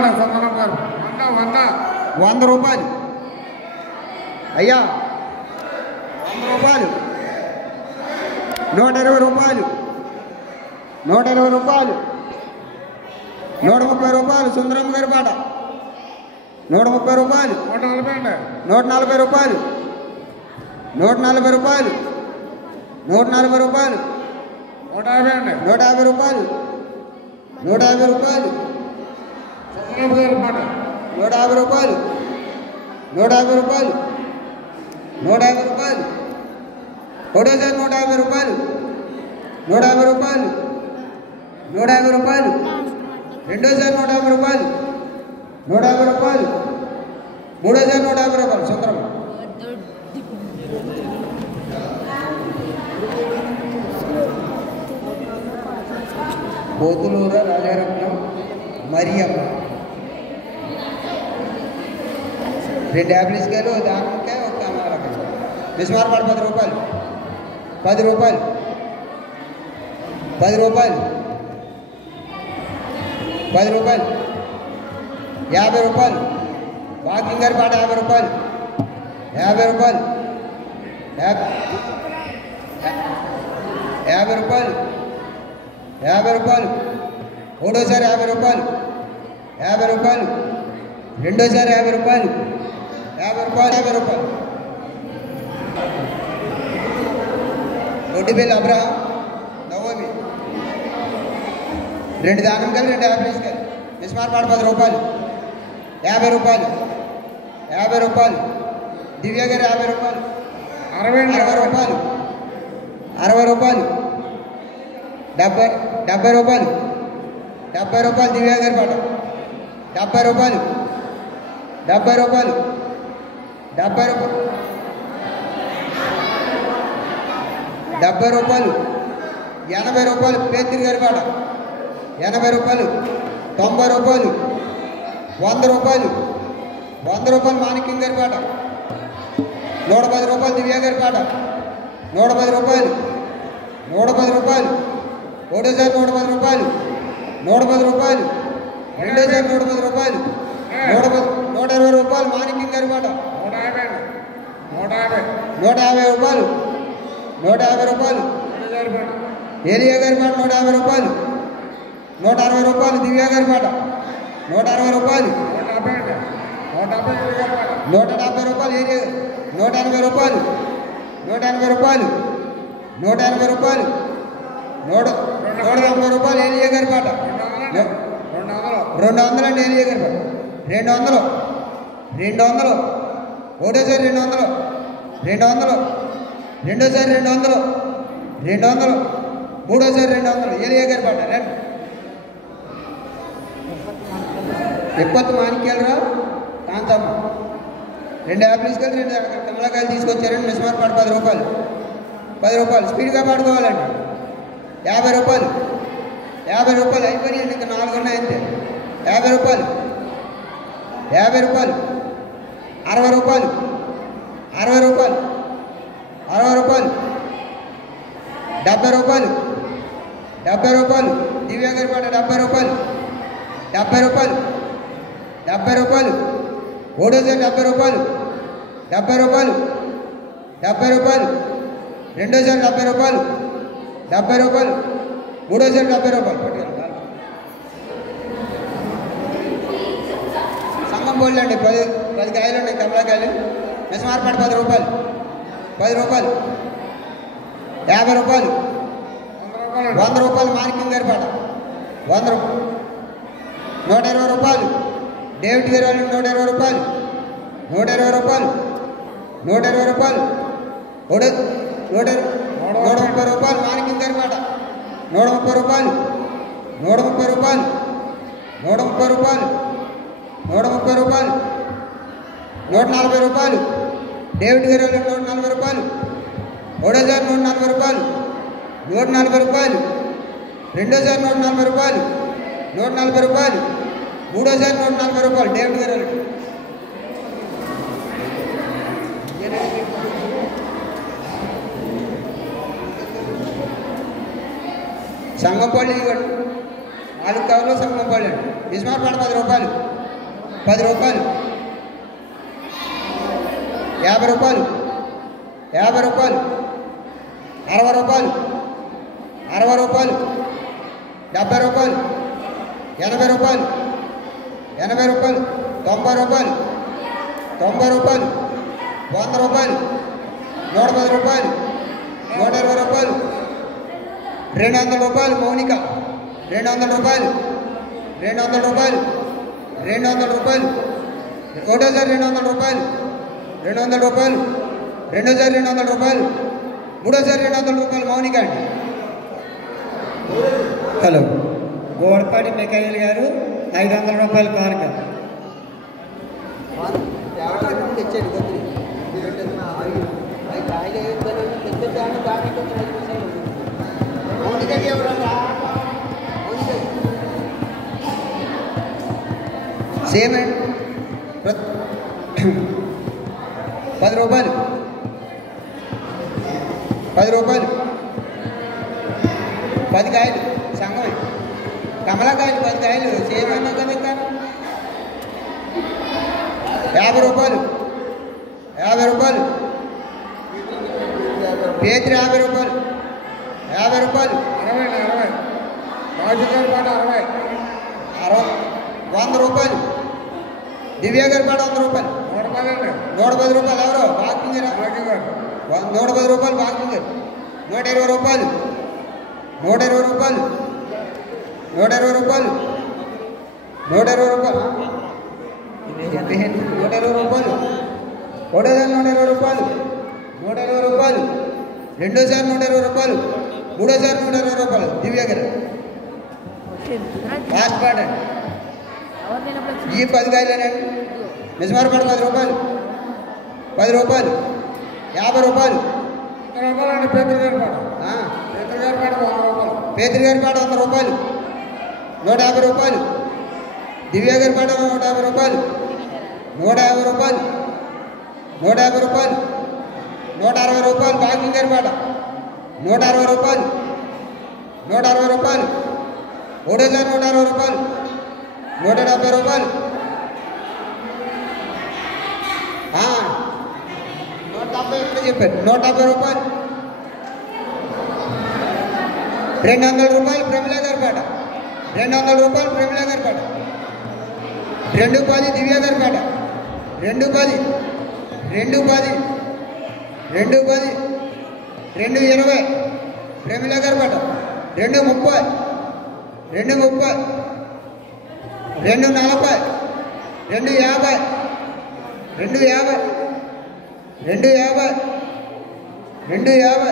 100 రూపాయలు అయ్యా 100 రూపాయలు 120 రూపాయలు 120 రూపాయలు 130 రూపాయలు సుందరమ్మ గారి పాట 130 రూపాయలు 140 రూపాయలు 140 రూపాయలు 140 రూపాయలు 150 రూపాయలు 150 రూపాయలు 150 రూపాయలు 150 రూపాయలు 150 రూపాయలు ఒకటోసారి 150 రూపాయలు 150 రూపాయలు 150 రూపాయలు రెండోసారి 150 రూపాయలు 150 రూపాయలు మూడోసారి 150 రూపాయలు సుందరం పోతులూర రాజారత్నం మరియమ్మ 2 యాప్లిస్కాయలు దానికాయ ఒక అమ్మకాయ బిస్మార్పాడు 10 రూపాయలు 10 రూపాయలు 10 రూపాయలు 10 రూపాయలు 50 రూపాయలు వాకింగ్ గారి పాట 50 రూపాయలు 50 రూపాయలు 50 రూపాయలు 50 రూపాయలు ఒకటోసారి 50 రూపాయలు 50 రూపాయలు రెండోసారి 50 రూపాయలు 50 రూపాయలు 50 రూపాయలు ఒడ్డిపల్లి అబ్రహం నవోమి 2 దానంకాయలు 2 యాప్లిస్కాయలు బిస్మార్పాడు 10 రూపాయలు 50 రూపాయలు 50 రూపాయలు దివ్య గారు 50 రూపాయలు 60 రూపాయలు 60 రూపాయలు 70 రూపాయలు 70 రూపాయలు దివ్య గారి పాట 70 రూపాయలు 70 రూపాయలు 70 రూపాయలు 70 రూపాయలు 80 రూపాయలు పేత్రి గారి పాట 80 రూపాయలు 90 రూపాయలు 100 రూపాయలు 100 రూపాయలు మాణిక్యం గారి పాట 110 రూపాయలు దివ్య గారి పాట 110 రూపాయలు 110 రూపాయలు ఒకటోసారి 110 రూపాయలు 110 రూపాయలు రెండోసారి 110 రూపాయలు 120 రూపాయలు మాణిక్యం గారి పాట 150 రూపాయలు 150 రూపాయలు ఏలియా గారి పాట 150 రూపాయలు 160 రూపాయలు దివ్య గారి పాట 160 రూపాయలు 170 రూపాయలు ఏలియా 180 రూపాయలు 180 రూపాయలు 180 రూపాయలు 190 రూపాయలు ఏలియా గారి పాట 200 అండి ఏలియా గారి పాట 200 200 ఒకటోసారి 200 200 రెండోసారి 200 200 మూడోసారి 200 ఏలియా గారి పాట రండి ఎప్పటి మాణిక్యాలరా కాంతమ్మ 2 యాప్లిస్కాయలు 2 కమలకాయలు తీసుకొచ్చారండి బిస్మార్పాడు 10 రూపాయలు 10 రూపాయలు స్పీడ్గా పాడుకోవాలండి 50 రూపాయలు 50 రూపాయలు అయిపోయినాయండి ఇంకా 4 ఉన్నాయి అంతే 50 రూపాయలు 50 రూపాయలు 60 రూపాయలు 60 రూపాయలు 60 రూపాయలు 70 రూపాయలు 70 రూపాయలు దివ్య గారి పాట 70 రూపాయలు 70 రూపాయలు 70 రూపాయలు ఒకటోసారి 70 రూపాయలు 70 రూపాయలు 70 రూపాయలు రెండోసారి 70 రూపాయలు 70 రూపాయలు మూడోసారి 70 రూపాయలు పట్టుకెళ్ళి సంగం బోళ్ళు అండి 10 కాయలు ఉన్నాయి కమలాకాయలు బిస్మార్పాడు 10 రూపాయలు 10 రూపాయలు 50 రూపాయలు 100 రూపాయలు మాణిక్యం గారి పాట 100 రూపాయలు 120 రూపాయలు డేవిడ్ గారి వాళ్ళు 120 రూపాయలు 120 రూపాయలు 120 రూపాయలు 130 రూపాయలు మాణిక్యం గారి పాట 130 రూపాయలు 130 రూపాయలు 130 రూపాయలు 130 రూపాయలు 140 రూపాయలు డేవిడ్ గారి వాళ్ళు 140 రూపాయలు ఒకటోసారి 140 రూపాయలు 140 రూపాయలు రెండోసారి 140 రూపాయలు 140 రూపాయలు మూడోసారి 140 రూపాయలు డేవిడ్ గారు సంగంపల్లి ఇవ్వండి 4 కవర్లు సంగంపల్లి అండి బిస్మార్పాట 10 రూపాయలు 10 రూపాయలు 50 రూపాయలు 50 రూపాయలు 60 రూపాయలు 60 రూపాయలు 70 రూపాయలు 80 రూపాయలు 80 రూపాయలు 90 రూపాయలు 90 రూపాయలు 100 రూపాయలు 110 రూపాయలు 120 రూపాయలు 200 రూపాయలు మౌనిక 200 రూపాయలు 200 రూపాయలు 200 రూపాయలు 1200 రూపాయలు 200 రూపాయలు 2200 రూపాయలు 3200 రూపాయలు మౌనిక అండి. హలో, గోడపాటి మిఖాయిల్ గారు 500 రూపాయలు కానుక. సేమ్ అండి 10 రూపాయలు 10 రూపాయలు 10 కాయలు సంగమే కమలాకాయలు 10 కాయలు సేమ్ అన్నా కదా ఇంకా 50 రూపాయలు 50 రూపాయలు పేత్రి 50 రూపాయలు 50 రూపాయలు 60 100 రూపాయలు దివ్య గారి పాట 100 రూపాయలు 110 రూపాయలు ఎవరో వాకింగ్ 110 రూపాయలు వాకింగ్ 120 రూపాయలు 120 రూపాయలు 120 రూపాయలు 120 రూపాయలు 120 రూపాయలు 120 రూపాయలు 120 రూపాయలు రెండోసారి 120 రూపాయలు మూడోసారి 120 రూపాయలు దివ్య గారు లాస్ట్ పాట ఈ 10 కాయలేనండి. నిజమారపాట 10 రూపాయలు 10 రూపాయలు 50 రూపాయలు పేత్రి గారి పాట 100 రూపాయలు 150 రూపాయలు దివ్య గారి పాట 150 రూపాయలు 150 రూపాయలు 150 రూపాయలు 160 రూపాయలు వాకింగ్ గారి పాట 160 రూపాయలు 160 రూపాయలు ఒకటోసారి 160 రూపాయలు 170 రూపాయలు 170 చెప్పారు 170 రూపాయలు 200 రూపాయలు ప్రమిళ గారి పాట 200 రూపాయలు ప్రమిళ గారి పాట 210 దివ్య గారి పాట 210 210 210 220 ప్రమిళ గారి పాట 230 230 240 250 250 250 250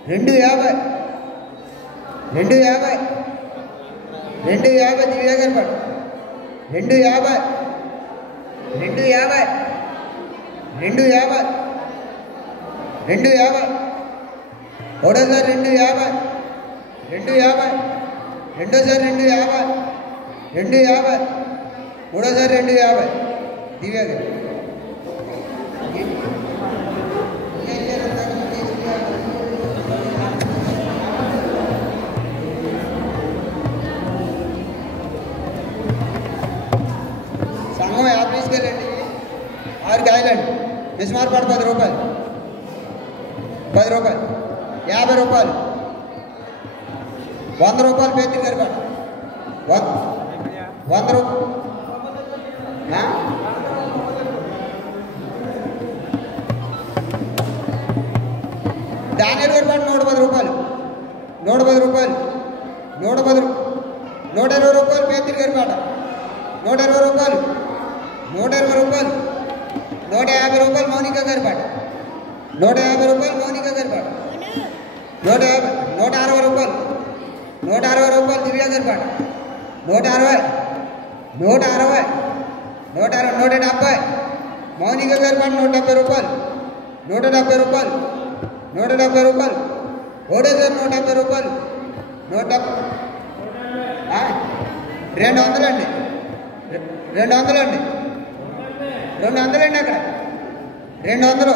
250 250 250 దివ్య గారి పాట 250 250 250 250 ఒకటోసారి 250 250 రెండోసారి 250 250 మూడోసారి 250 దివ్య గారు సంఘం యాభైకి వెళ్ళండి 6 కాయలండి నిజమారపాట 10 రూపాయలు 10 రూపాయలు 50 రూపాయలు 100 రూపాయలు పేత్రి గారి పాట 100 రూపాయలు డానియల్ గారి పాట 110 రూపాయలు 110 రూపాయలు 120 రూపాయలు పేత్రి గారి పాట 120 రూపాయలు 120 రూపాయలు 150 రూపాయలు మౌనిక గారి పాట 150 రూపాయలు మౌనిక గారి పాట 160 రూపాయలు 160 రూపాయలు దివ్య గారి పాట 160 170 మౌనిక గారి పాట 170 రూపాయలు 170 రూపాయలు 170 రూపాయలు ఒకటోసారి 170 రూపాయలు 200 అండి 200 అండి 200 అండి అక్కడ 200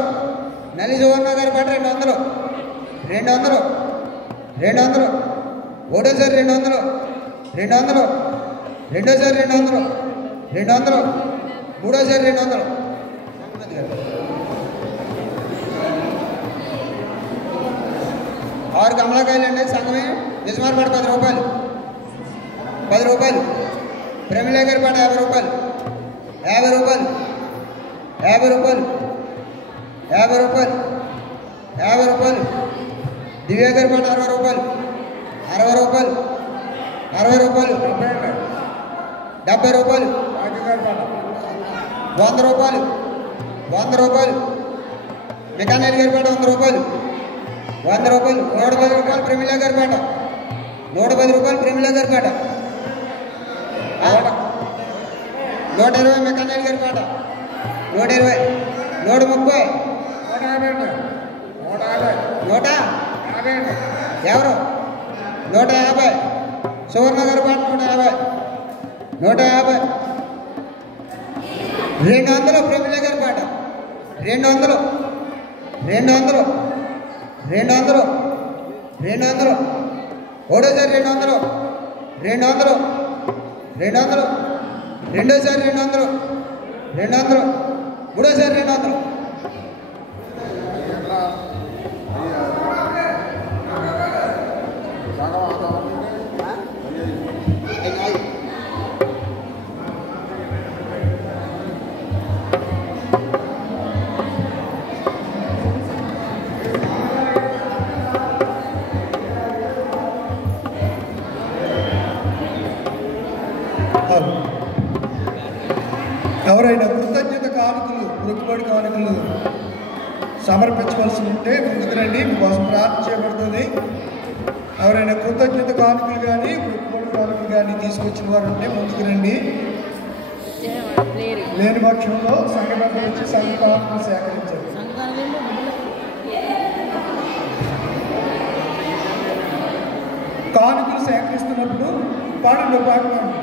నల్లి సువర్ణ గారి పాట 200 200 200 ఒకటోసారి 200 200 రెండోసారి 200, 200, మూడోసారి 200. 6 కమలాకాయలు అండి సంగమే. నిజమారపాట 10 రూపాయలు, 10 రూపాయలు. ప్రమిళ గారి పాట 50 రూపాయలు, 50 రూపాయలు, 50 రూపాయలు, 50 రూపాయలు, 50 రూపాయలు. దివ్య గారి పాట 60 రూపాయలు, 60 రూపాయలు, 60 రూపాయలు, 70 రూపాయలు. 100 రూపాయలు, 100 రూపాయలు. మెకానిక్ గారి పాట 100 రూపాయలు, 100 రూపాయలు. 110 రూపాయలు ప్రమిళ గారి పాట, 110 రూపాయలు ప్రమిళ గారి పాట. 120 మెకానిక్ గారి పాట, 120, 130, 150. ఎవరు? 150. సువర్ణ గారి పాట 150, 150. 200 ప్రమిళ గారి పాట, 200, 200, 200, 200. ఒకటోసారి 200, 200, 200. రెండోసారి 200, 200. మూడోసారి 200. ఎవరైనా కృతజ్ఞత కానుకలు, మొక్కుబడి కానుకలు సమర్పించవలసి ఉంటే ముందుకు రండి, మీకోసం ప్రార్థన చేయబడుతుంది. ఎవరైనా కృతజ్ఞత కానుకలు కానీ మొక్కుబడి కానుకలు కానీ తీసుకొచ్చిన వారు ఉంటే ముందుకు రండి. లేని పక్షంలో సంఘటన వచ్చి సంఘ కానుకలు సేకరించారు. కానుకలు సేకరిస్తున్నప్పుడు పాడండి, పాడండి.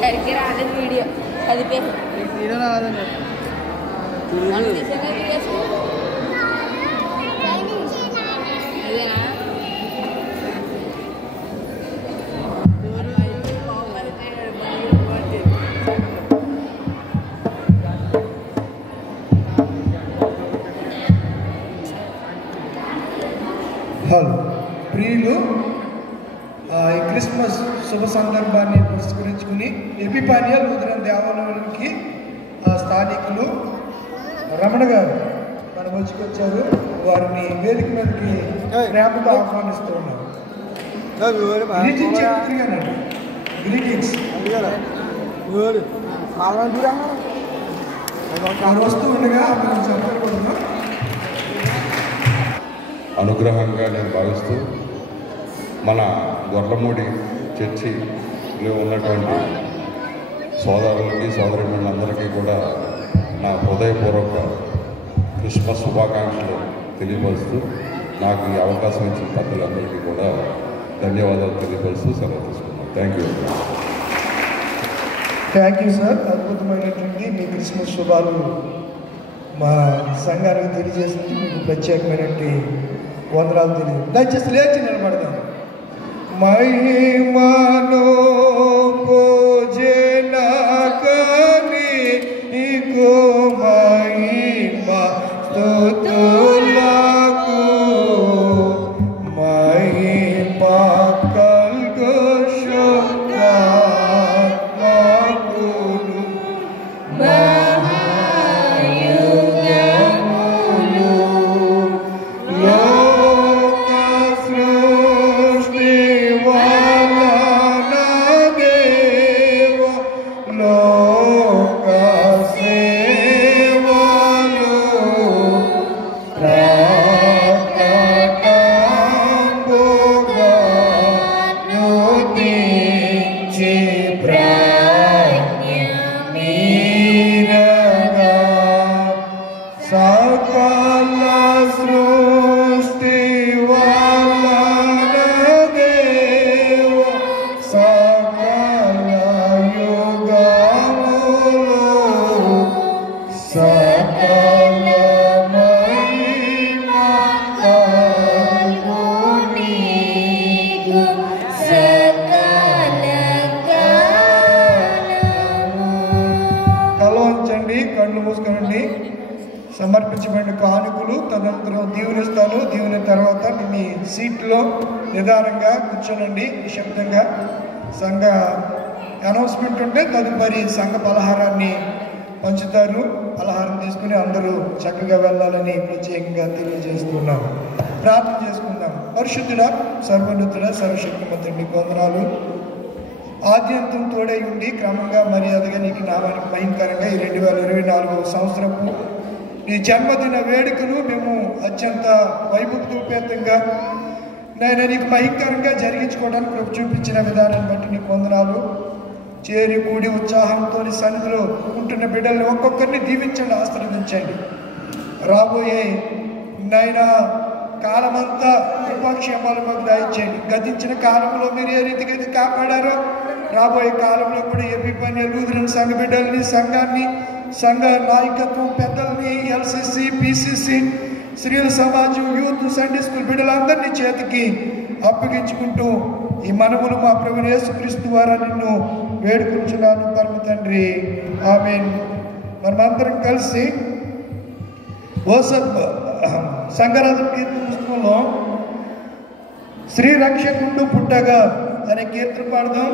సరిగ్గా రాలేదు వీడియో కలిపే అదేనా హలో ప్రియులు, ఈ క్రిస్మస్ శుభ సందర్భాన్ని పురస్కరించుకుని ఎపిఫానియా లూథరన్ దేవాలయానికి స్థానికులు రమణ గారు మన మధ్యకి వచ్చారు. వారిని వేదిక మీదకి ప్రేమతో ఆహ్వానిస్తూ ఉన్నారు. గ్రీటింగ్స్ చెప్తున్నానండి. గ్రీటింగ్స్ వస్తూ ఉండగా మనం చెప్పకూడదు. అనుగ్రహంగా నేను భావిస్తూ మన గొర్లమూడి చర్చిలో ఉన్నటువంటి సోదరులకి సోదరులందరికీ కూడా నా హృదయపూర్వక క్రిస్మస్ శుభాకాంక్షలు తెలియపరుస్తూ నాకు ఈ అవకాశం ఇచ్చిన పెద్దలందరికీ కూడా ధన్యవాదాలు తెలియపరుస్తూ సెలవు తీసుకున్నాను. Thank you sir. అద్భుతమైనటువంటి మీ క్రిస్మస్ శుభాలు మా సంఘానికి తెలియజేసింది మీకు ప్రత్యేకమైనటువంటి వందనాలు తెలియదు. దయచేసి లేచి నిలబడదాం. మహిమను పూజనకని ఇకో మహిమ స్తుతులకు మహిమ కల్గు శుభాకాంక్షలు కళ్ళు మూసుకోనండి. సమర్పించబడిన కానుకలు తదనంతరం దీవెనిస్తాను. దీవెన తర్వాత మీ సీట్లో నిదానంగా కూర్చోనండి. నిశ్శబ్దంగా సంఘ అనౌన్స్మెంట్ ఉంటే తదుపరి సంఘ పలహారాన్ని పంచుతారు. పలహారం తీసుకుని అందరూ చక్కగా వెళ్ళాలని ప్రత్యేకంగా తెలియజేస్తున్నాం. ప్రార్థన చేసుకుందాం. పరిశుద్ధుడ, సర్వోన్నతుడ, సర్వశక్తిమంతుడి మీకు వందనాలు. ఆద్యంతం తోడై ఉండి క్రమంగా మర్యాదగా నీకు నామానికి భయంకరంగా ఈ 2024 సంవత్సరపు నీ జన్మదిన వేడుకను మేము అత్యంత వైభవోపేతంగా నేను నీకు భయంకరంగా జరిగించుకోవడానికి కృప చూపించిన విధానాన్ని బట్టి నీకు వందనాలు. చేరి కూడి ఉత్సాహంతో సన్నిధిలో ఉంటున్న బిడ్డల్ని ఒక్కొక్కరిని దీవించండి, ఆశీర్వదించండి. రాబోయే నైనా కాలమంతా కృపాక్షేమాలు మాకు దయచేయండి. గతించిన కాలంలో మీరు ఏ రీతిగా అయితే కాపాడారో రాబోయే కాలంలో కూడా ఎపిఫానియా లూథరన్ సంఘ బిడ్డల్ని, సంఘాన్ని, సంఘ నాయకత్వం పెద్దల్ని, ఎల్సిసి, పిసిసి, స్త్రీల సమాజం, యూత్, సండే స్కూల్ బిడ్డలందరినీ చేతికి అప్పగించుకుంటూ ఈ మనములు మా ప్రభువైన యేసుక్రీస్తు ద్వారా నిన్ను వేడుకుంటున్నాను పరమ తండ్రి, ఆమేన్. మనమందరం కలిసి ఓసత్ సంఘరాధన కీర్తన పుస్తకంలో శ్రీ రక్షకుండు పుట్టగా అనే కీర్తన పాడదాం.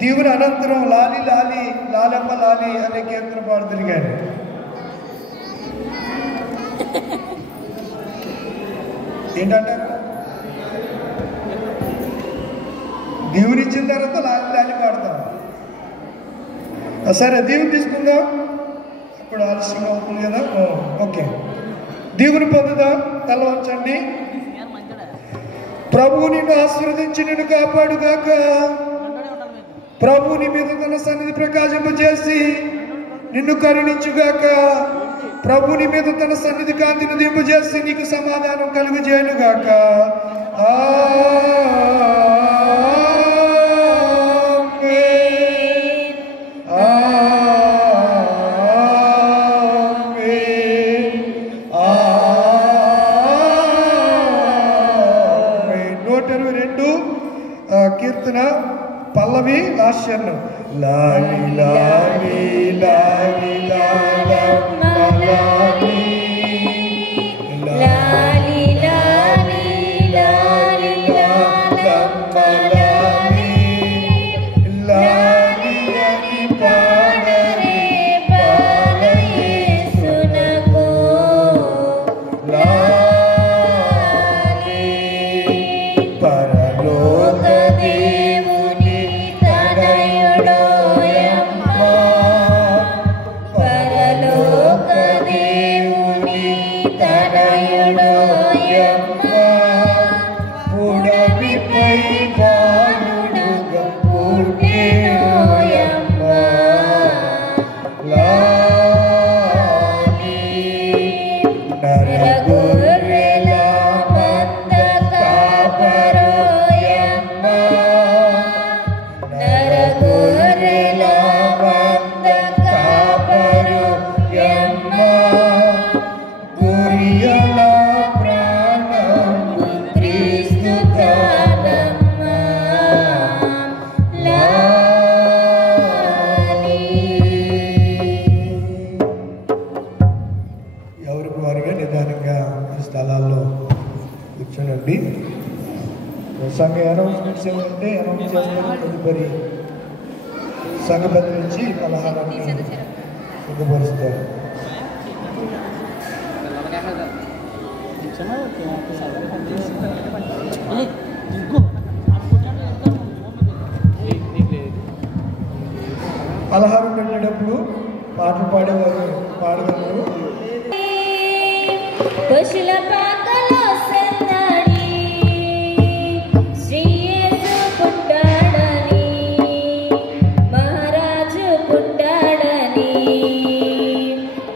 దీవుని అనంతరం లాలి లాలి లాలమ్మ లాలి అనే కీర్తన పాడుతుంది. కానీ ఏంటంటే దీవుని ఇచ్చిన తర్వాత లాలి లాలి పాడతాం. సరే, దీవుని తీసుకుందాం. అప్పుడు ఆలస్యంగా అవుతుంది కదా. ఓకే, దీవుని పొందుదాం. తల వంచండి. ప్రభువు నిన్ను ఆశీర్వదించి నిన్ను కాపాడుగాక. ప్రభువు నీ మీద తన సన్నిధి ప్రకాశింపజేసి నిన్ను కరుణించుగాక. ప్రభుని మీద తన సన్నిధి కాంతిని దింపజేసి నీకు సమాధానం కలుగజేయునుగాక. కీర్తన పల్లవి లాస్యను లాలి లాలి లాలి లాలి లాలి లాలి లాలి లాలి లాలి అని పాడరే బాలయేసునకు లాలి పరలోక దేవుని తనయుడోయమ్మ పరలోక దేవుని తనయుడోయమ్మ ఉడమిపై బాలుడుగా పుట్టెనోయమ్మ లాలి నరగొర్రెల మంద కాపరోయమ్మ నరగొర్రెల మంద కాపరోయమ్మ గురియల ప్రాణము క్రీస్తు తానమ్మ లాలి. ఎవరికి వారిగా నిదానంగా ఈ స్థలాల్లో కూర్చోనండి. సంఘ అనౌన్స్మెంట్స్ ఏమంటే అనౌన్స్ చేస్తారు. తదుపరి సంఘ పెద్ద నుంచి పలహారాన్ని సిద్ధపరుస్తారు. పలహారం పెట్టేటప్పుడు పాటలు పాడేవారు పాడగలరు. పశుల పాకలో సందడి శ్రీ యేసు పుట్టాడని మహారాజు పుట్టాడని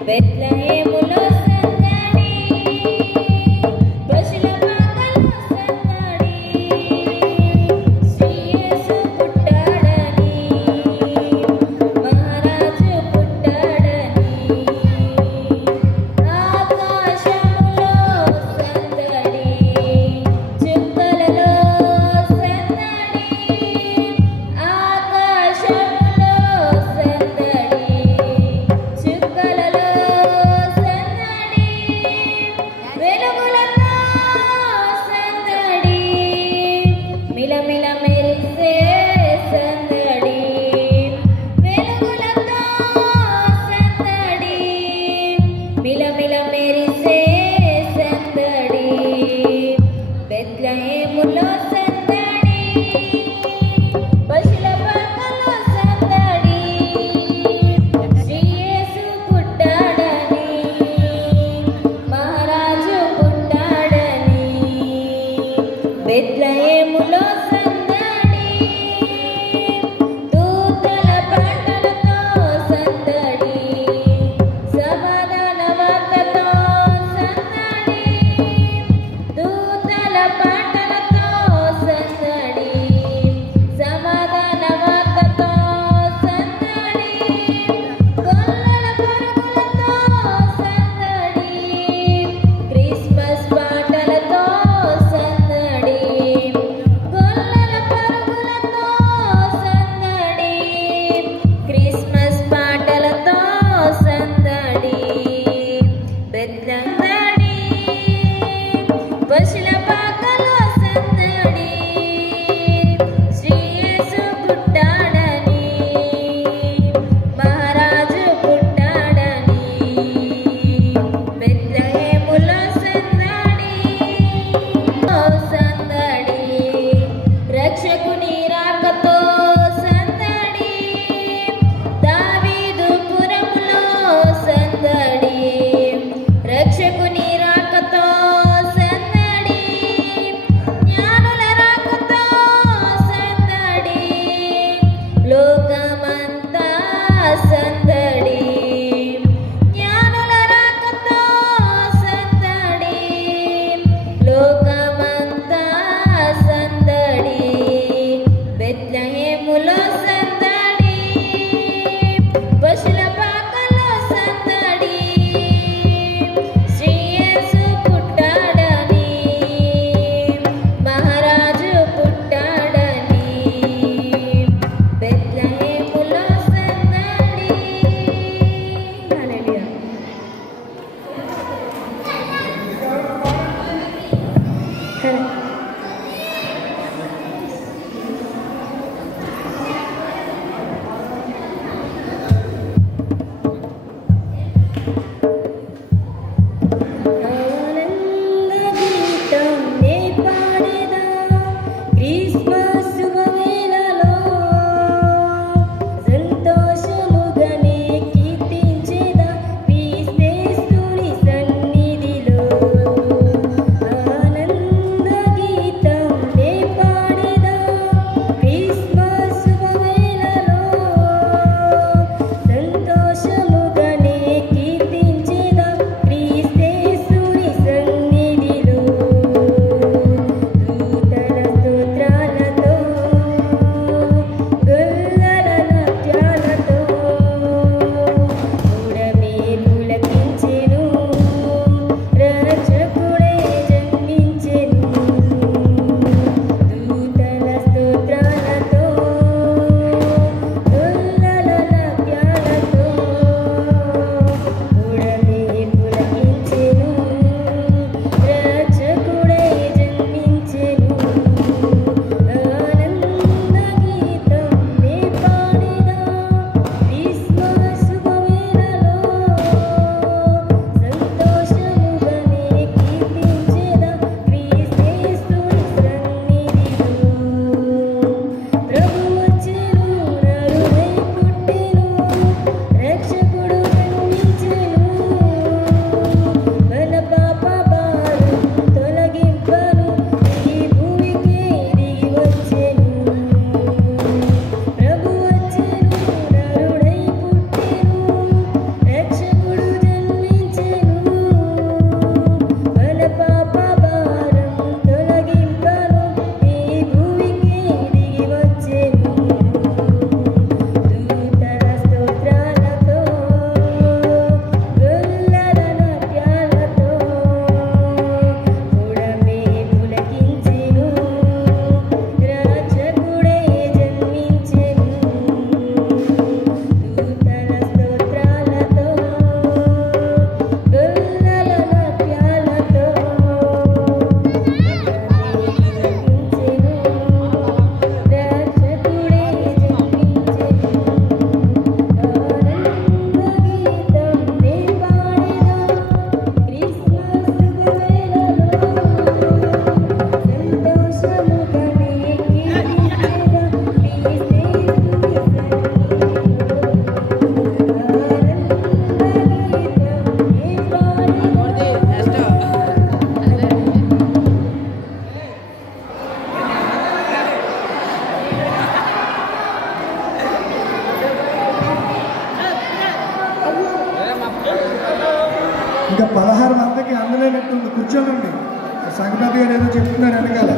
బెత్లెహేములో సందడి పశుల పాకలో సందడి శ్రీ యేసు పుట్టాడని మహారాజు పుట్టాడని ఆకాశములో సందడి చుక్కలలో సందడి ఆకాశములో సందడి చుక్కలలో సందడి వెలుగులతో సందడి మిలమిల మెరిసే సందడి వెలుగులతో సందడి మిలమిల మెరిసే సందడి బెత్లెహేములో సందడి పశుల పాకలో సందడి శ్రీ యేసు పుట్టాడని మహారాజు పుట్టాడని బెత్లెహేములో సందడి దూతల పాటలతో సందడి సమాధాన వార్తతో సందడి దూతల పాటలతో సందడి సమాధాన వార్తతో సందడి గొల్లల పరుగులతో సందడి క్రిస్మస్ పాటలతో సందడి గొల్లల పరుగులతో సందడి క్రిస్మస్ పాటలతో సందడి బెత్లెహేములో పశుల పాకలో సందడి శ్రీ యేసు పుట్టాడని మహారాజు పుట్టాడని బెత్లెహేములో సందడి సందడి రక్షకుని రాకతో సందడి దావీదు పురములో సందడి రక్షకుని రాకతో సందడి జ్ఞానుల రాకతో సందడి లోకమంతా సందడి జ్ఞానుల రాకతో ఇంకా 16 మందికి అందలేనట్టుంది. కూర్చోనండి. సంగతి గారు ఏదో చెప్తున్నారు వెనకాల.